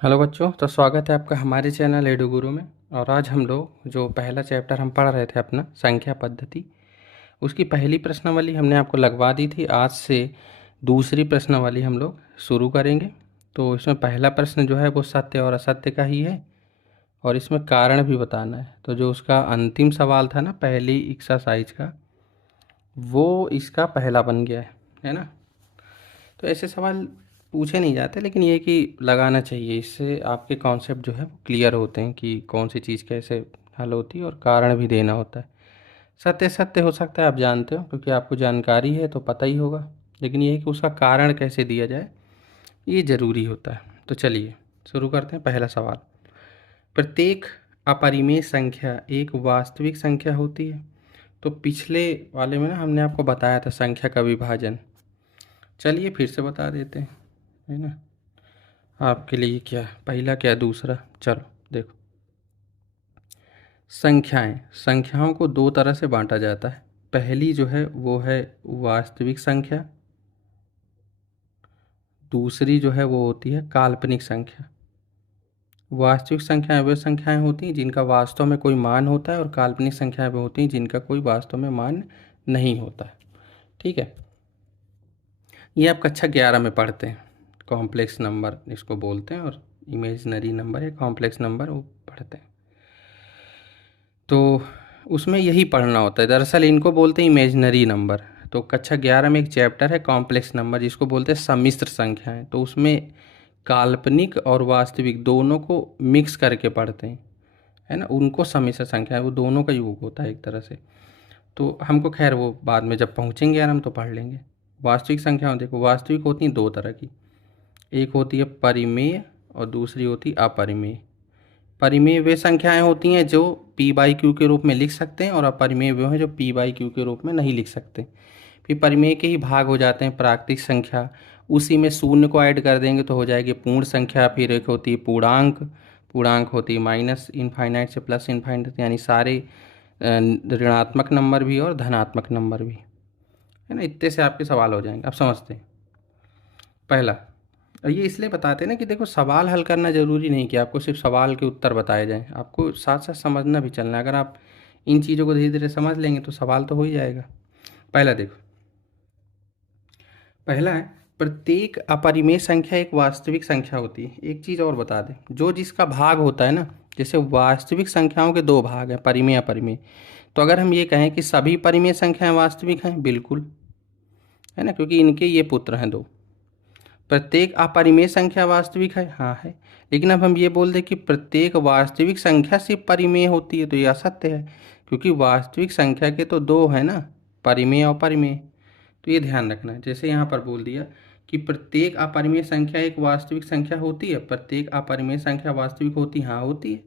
Hello बच्चों, तो स्वागत है आपका हमारे चैनल एडू गुरु में। और आज हम लोग जो पहला चैप्टर हम पढ़ रहे थे अपना संख्या पद्धति, उसकी पहली प्रश्नावली हमने आपको लगवा दी थी। आज से दूसरी प्रश्नावली हम लोग शुरू करेंगे। तो इसमें पहला प्रश्न जो है वो सत्य और असत्य का ही है, और इसमें कारण भी बताना है। तो जो उसका अंतिम सवाल था ना पहली एक्सरसाइज का, वो इसका पहला बन गया है ना। तो ऐसे सवाल पूछे नहीं जाते, लेकिन ये कि लगाना चाहिए, इससे आपके कॉन्सेप्ट जो है वो क्लियर होते हैं कि कौन सी चीज़ कैसे हल होती है, और कारण भी देना होता है। सत्य सत्य हो सकता है आप जानते हो, क्योंकि आपको जानकारी है तो पता ही होगा, लेकिन ये है कि उसका कारण कैसे दिया जाए, ये ज़रूरी होता है। तो चलिए शुरू करते हैं। पहला सवाल, प्रत्येक अपरिमेय संख्या एक वास्तविक संख्या होती है। तो पिछले वाले में ना हमने आपको बताया था संख्या का विभाजन, चलिए फिर से बता देते हैं, है ना। आपके लिए क्या पहला क्या दूसरा, चलो देखो। संख्याओं को दो तरह से बांटा जाता है। पहली जो है वो है वास्तविक संख्या, दूसरी जो है वो होती है काल्पनिक संख्या। वास्तविक संख्याएं वे संख्याएं होती हैं जिनका वास्तव में कोई मान होता है, और काल्पनिक संख्याएं वे होती हैं जिनका कोई वास्तव में मान नहीं होता है। ठीक है, ये आप कक्षा 11 में पढ़ते हैं। कॉम्प्लेक्स नंबर इसको बोलते हैं, और इमेजिनरी नंबर या कॉम्प्लेक्स नंबर वो पढ़ते हैं। तो उसमें यही पढ़ना होता है। दरअसल इनको बोलते हैं इमेजिनरी नंबर। तो कक्षा 11 में एक चैप्टर है कॉम्प्लेक्स नंबर, जिसको बोलते हैं सम्मिश्र संख्याएं। तो उसमें काल्पनिक और वास्तविक दोनों को मिक्स करके पढ़ते हैं, है ना। उनको सम्मिश्र संख्या, वो दोनों का योग होता है एक तरह से। तो हमको खैर वो बाद में जब पहुँचेंगे यार हम तो पढ़ लेंगे। वास्तविक संख्याओं देखो, वास्तविक होती हैं दो तरह की, एक होती है परिमेय और दूसरी होती है अपरिमेय। परिमेय वे संख्याएं होती हैं जो पी बाई क्यू के रूप में लिख सकते हैं, और अपरिमेय वे हैं जो पी बाई क्यू के रूप में नहीं लिख सकते। फिर परिमेय के ही भाग हो जाते हैं प्राकृतिक संख्या, उसी में शून्य को ऐड कर देंगे तो हो जाएगी पूर्ण संख्या। फिर एक होती है पूर्णांक, पूर्णांक होती है माइनस इनफाइनाइट से प्लस इनफाइनाइट, यानी सारे ऋणात्मक नंबर भी और धनात्मक नंबर भी, है ना। इतने से आपके सवाल हो जाएंगे, आप समझते हैं। पहला, और ये इसलिए बताते हैं ना कि देखो सवाल हल करना ज़रूरी नहीं कि आपको सिर्फ सवाल के उत्तर बताए जाएं, आपको साथ साथ समझना भी चलना है। अगर आप इन चीज़ों को धीरे धीरे समझ लेंगे तो सवाल तो हो ही जाएगा। पहला देखो, पहला है प्रत्येक अपरिमेय संख्या एक वास्तविक संख्या होती है। एक चीज़ और बता दें, जो जिसका भाग होता है ना, जैसे वास्तविक संख्याओं के दो भाग हैं, परिमेय अपरिमेय। तो अगर हम ये कहें कि सभी परिमेय संख्याएं वास्तविक हैं, बिल्कुल, है ना, क्योंकि इनके ये पुत्र हैं दो। प्रत्येक अपरिमेय संख्या वास्तविक है, हाँ है। लेकिन अब हम ये बोल दें कि प्रत्येक वास्तविक संख्या सिर्फ परिमेय होती है, तो ये असत्य है, क्योंकि वास्तविक संख्या के तो दो है ना, परिमेय और अपरिमेय। तो ये ध्यान रखना है। जैसे यहाँ पर बोल दिया कि प्रत्येक अपरिमेय संख्या एक वास्तविक संख्या होती है, प्रत्येक अपरिमेय संख्या वास्तविक होती है, हाँ होती है।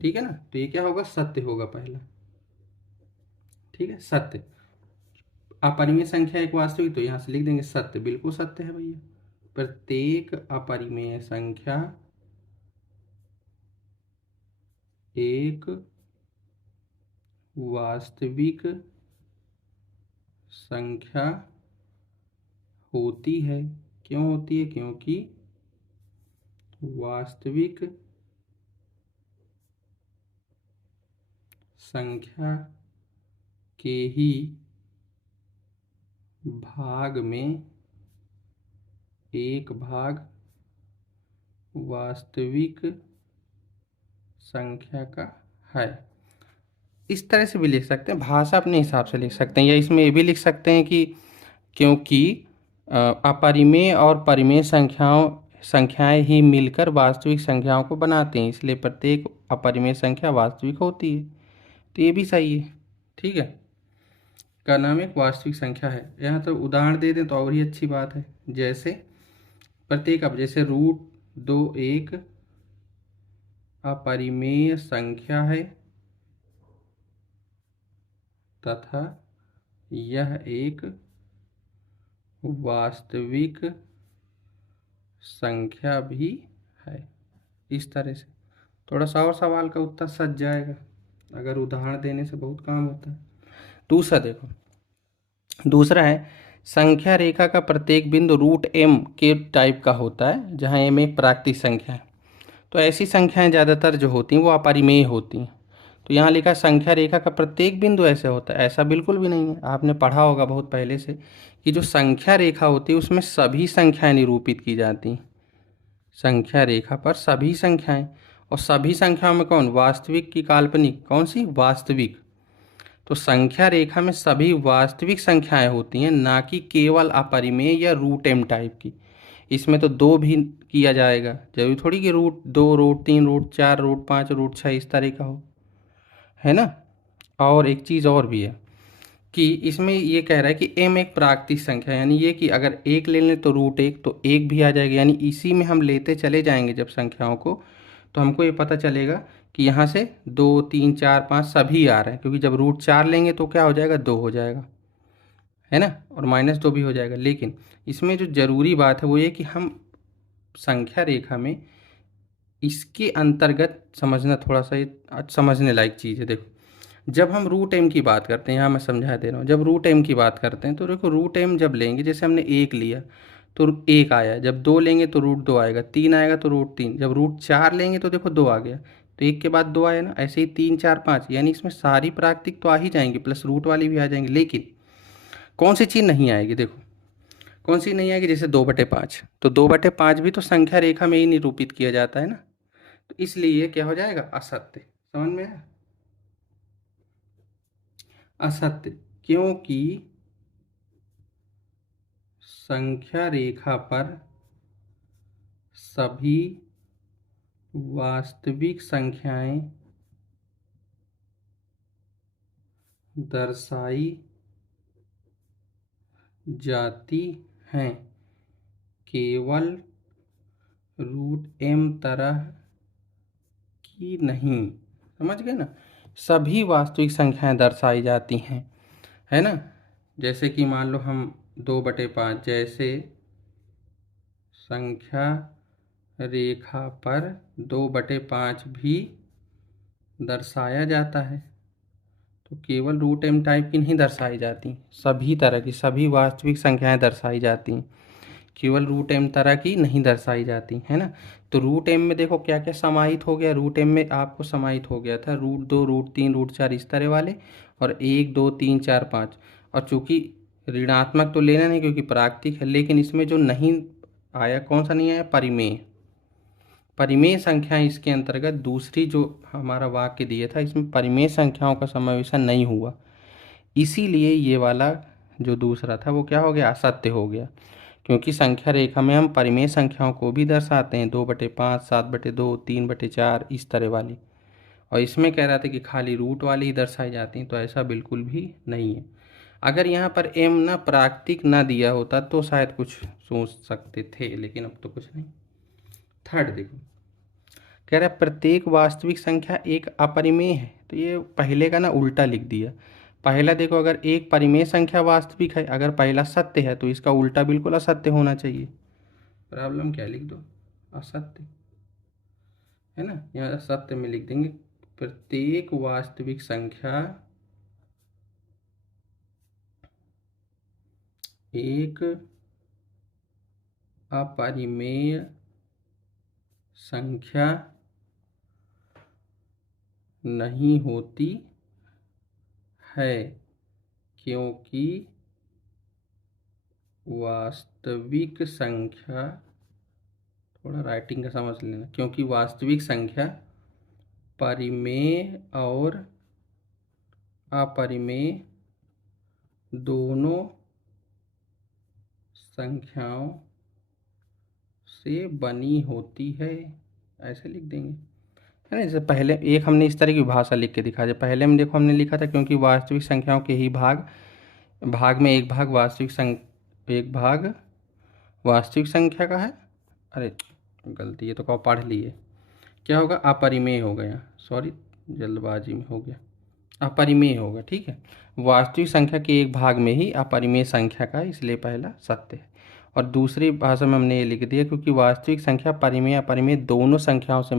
ठीक है ना, तो ये क्या होगा, सत्य होगा पहला। ठीक है, सत्य। अपरिमेय संख्या एक वास्तविक, तो यहाँ से लिख देंगे सत्य, बिल्कुल सत्य है भैया। प्रत्येक अपरिमेय संख्या एक वास्तविक संख्या होती है। क्यों होती है, क्योंकि वास्तविक संख्या के ही भाग में एक भाग वास्तविक संख्या का है। इस तरह से भी लिख सकते हैं, भाषा अपने हिसाब से लिख सकते हैं, या इसमें ये भी लिख सकते हैं कि क्योंकि अपरिमेय और परिमेय संख्याएं ही मिलकर वास्तविक संख्याओं को बनाते हैं, इसलिए प्रत्येक अपरिमेय संख्या वास्तविक होती है। तो ये भी सही है। ठीक है, का नाम एक वास्तविक संख्या है। यहाँ तो उदाहरण दे दें तो और ही अच्छी बात है। जैसे प्रत्येक, अब जैसे √2 एक अपरिमेय संख्या है तथा यह एक वास्तविक संख्या भी है। इस तरह से थोड़ा सा और सवाल का उत्तर सज जाएगा, अगर उदाहरण देने से बहुत काम होता है। दूसरा देखो, दूसरा है संख्या रेखा का प्रत्येक बिंदु रूट एम के टाइप का होता है, जहाँ एम एक प्राकृतिक संख्या है। तो ऐसी संख्याएं ज़्यादातर जो होती हैं वो अपरिमेय होती हैं। तो यहाँ लिखा संख्या रेखा का प्रत्येक बिंदु ऐसे होता है, ऐसा बिल्कुल भी नहीं है। आपने पढ़ा होगा बहुत पहले से कि जो संख्या रेखा होती है उसमें सभी संख्याएं निरूपित की जाती हैं। संख्या रेखा पर सभी संख्याएं, और सभी संख्याओं में कौन, वास्तविक की काल्पनिक, कौन सी, वास्तविक। तो संख्या रेखा में सभी वास्तविक संख्याएं होती हैं, ना कि केवल अपरिमेय या रूट एम टाइप की। इसमें तो दो भी किया जाएगा, जरूरी थोड़ी कि root 2, root 3, root 4, root 5, root 6 इस तरह का हो, है ना। और एक चीज़ और भी है कि इसमें ये कह रहा है कि एम एक प्राकृतिक संख्या है, यानी ये कि अगर एक ले लें तो रूट एक, तो एक भी आ जाएगा। यानी इसी में हम लेते चले जाएंगे जब संख्याओं को, तो हमको ये पता चलेगा कि यहाँ से 2, 3, 4, 5 सभी आ रहे हैं, क्योंकि जब रूट 4 लेंगे तो क्या हो जाएगा, 2 हो जाएगा, है ना, और -2 भी हो जाएगा। लेकिन इसमें जो ज़रूरी बात है वो ये कि हम संख्या रेखा में इसके अंतर्गत समझना, थोड़ा सा ये समझने लायक चीज़ है। देखो, जब हम रूट एम की बात करते हैं, यहाँ मैं समझा दे रहा हूँ, जब रूट एम की बात करते हैं तो देखो रूट एम जब लेंगे, जैसे हमने एक लिया तो एक आया, जब 2 लेंगे तो रूट 2 आएगा, 3 आएगा तो रूट 3, जब रूट 4 लेंगे तो देखो 2 आ गया, तो एक के बाद 2 आया ना। ऐसे ही 3, 4, 5, यानी इसमें सारी प्राकृतिक तो आ ही जाएंगी, प्लस रूट वाली भी आ जाएंगी। लेकिन कौन सी चीज़ नहीं आएगी, देखो कौन सी नहीं आएगी, जैसे 2/5, तो 2/5 भी तो संख्या रेखा में ही निरूपित किया जाता है ना। तो इसलिए ये क्या हो जाएगा, असत्य। समझ में आया, असत्य, क्योंकि संख्या रेखा पर सभी वास्तविक संख्याएं दर्शाई जाती हैं, केवल रूट एम तरह की नहीं। समझ गए ना, सभी वास्तविक संख्याएं दर्शाई जाती हैं, है ना। जैसे कि मान लो हम 2/5 जैसे संख्या रेखा पर 2/5 भी दर्शाया जाता है, तो केवल रूट एम टाइप की नहीं दर्शाई जाती, सभी तरह की, सभी वास्तविक संख्याएं दर्शाई जाती हैं, केवल रूट एम तरह की नहीं दर्शाई जाती, है ना। तो रूट एम में देखो क्या क्या समाहित हो गया, रूट एम में आपको समाहित हो गया था रूट 2, रूट 3, रूट 4 इस तरह वाले, और 1, 2, 3, 4, 5। और चूंकि ऋणात्मक तो लेना नहीं क्योंकि प्राकृतिक है, लेकिन इसमें जो नहीं आया, कौन सा नहीं आया, परिमेय। परिमेय संख्याएं इसके अंतर्गत, दूसरी जो हमारा वाक्य दिया था इसमें परिमेय संख्याओं का समावेशन नहीं हुआ, इसीलिए ये वाला जो दूसरा था वो क्या हो गया, असत्य हो गया। क्योंकि संख्या रेखा में हम परिमेय संख्याओं को भी दर्शाते हैं, 2/5, 7/2, 3/4 इस तरह वाली, और इसमें कह रहा था कि खाली रूट वाली ही दर्शाई जाती हैं, तो ऐसा बिल्कुल भी नहीं है। अगर यहाँ पर एम ना प्राकृतिक ना दिया होता तो शायद कुछ सोच सकते थे, लेकिन अब तो कुछ नहीं। थर्ड देखो, कह रहा है प्रत्येक वास्तविक संख्या एक अपरिमेय है, तो ये पहले का ना उल्टा लिख दिया। पहला देखो, अगर एक परिमेय संख्या वास्तविक है, अगर पहला सत्य है तो इसका उल्टा बिल्कुल असत्य होना चाहिए। प्रॉब्लम क्या लिख दो, असत्य, है ना, यहाँ सत्य में लिख देंगे प्रत्येक वास्तविक संख्या एक अपरिमेय संख्या नहीं होती है, क्योंकि वास्तविक संख्या, थोड़ा राइटिंग का समझ लेना, क्योंकि वास्तविक संख्या परिमेय और अपरिमेय दोनों संख्याओं से बनी होती है, ऐसे लिख देंगे, है ना। जैसे पहले एक हमने इस तरह की भाषा लिख के दिखा दिया, पहले में देखो हमने लिखा था क्योंकि वास्तविक संख्याओं के ही भाग में एक भाग एक भाग वास्तविक संख्या का है, अरे गलती, ये तो कहो पढ़ लिए, क्या होगा, अपरिमेय हो गया, सॉरी जल्दबाजी में हो गया, अपरिमेय होगा, ठीक है। वास्तविक संख्या के एक भाग में ही अपरिमेय संख्या का, इसलिए पहला सत्य है। और दूसरी भाषा में हमने ये लिख दिया क्योंकि वास्तविक संख्या परिमेय अपरिमेय दोनों संख्याओं से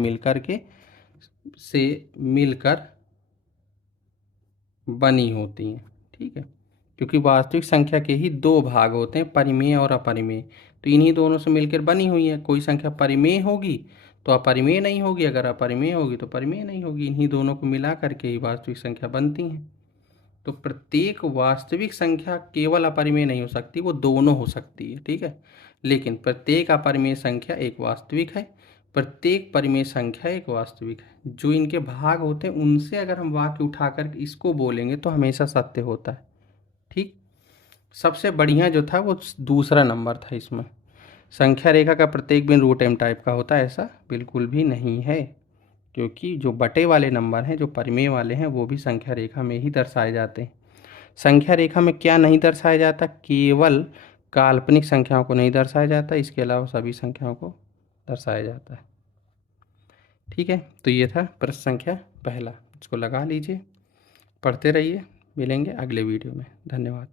मिलकर बनी होती हैं, ठीक है। क्योंकि वास्तविक संख्या के ही दो भाग होते हैं, परिमेय और अपरिमेय। तो इन्हीं दोनों से मिलकर बनी हुई है। कोई संख्या परिमेय होगी तो अपरिमेय नहीं होगी, अगर अपरिमेय होगी तो परिमेय नहीं होगी। इन्हीं दोनों को मिला करके ही वास्तविक संख्या बनती हैं। तो प्रत्येक वास्तविक संख्या केवल अपरिमेय नहीं हो सकती, वो दोनों हो सकती है, ठीक है। लेकिन प्रत्येक अपरिमेय संख्या एक वास्तविक है, प्रत्येक परिमेय संख्या एक वास्तविक है। जो इनके भाग होते हैं उनसे अगर हम वाक्य उठाकर इसको बोलेंगे तो हमेशा सत्य होता है, ठीक। सबसे बढ़िया जो था वो दूसरा नंबर था इसमें। संख्या रेखा का प्रत्येक बिंदु रूट एम टाइप का होता है, ऐसा बिल्कुल भी नहीं है। क्योंकि जो बटे वाले नंबर हैं, जो परिमेय वाले हैं, वो भी संख्या रेखा में ही दर्शाए जाते हैं। संख्या रेखा में क्या नहीं दर्शाया जाता? केवल काल्पनिक संख्याओं को नहीं दर्शाया जाता, इसके अलावा सभी संख्याओं को दर्शाया जाता है, ठीक है। तो ये था प्रश्न संख्या पहला, इसको लगा लीजिए, पढ़ते रहिए। मिलेंगे अगले वीडियो में। धन्यवाद।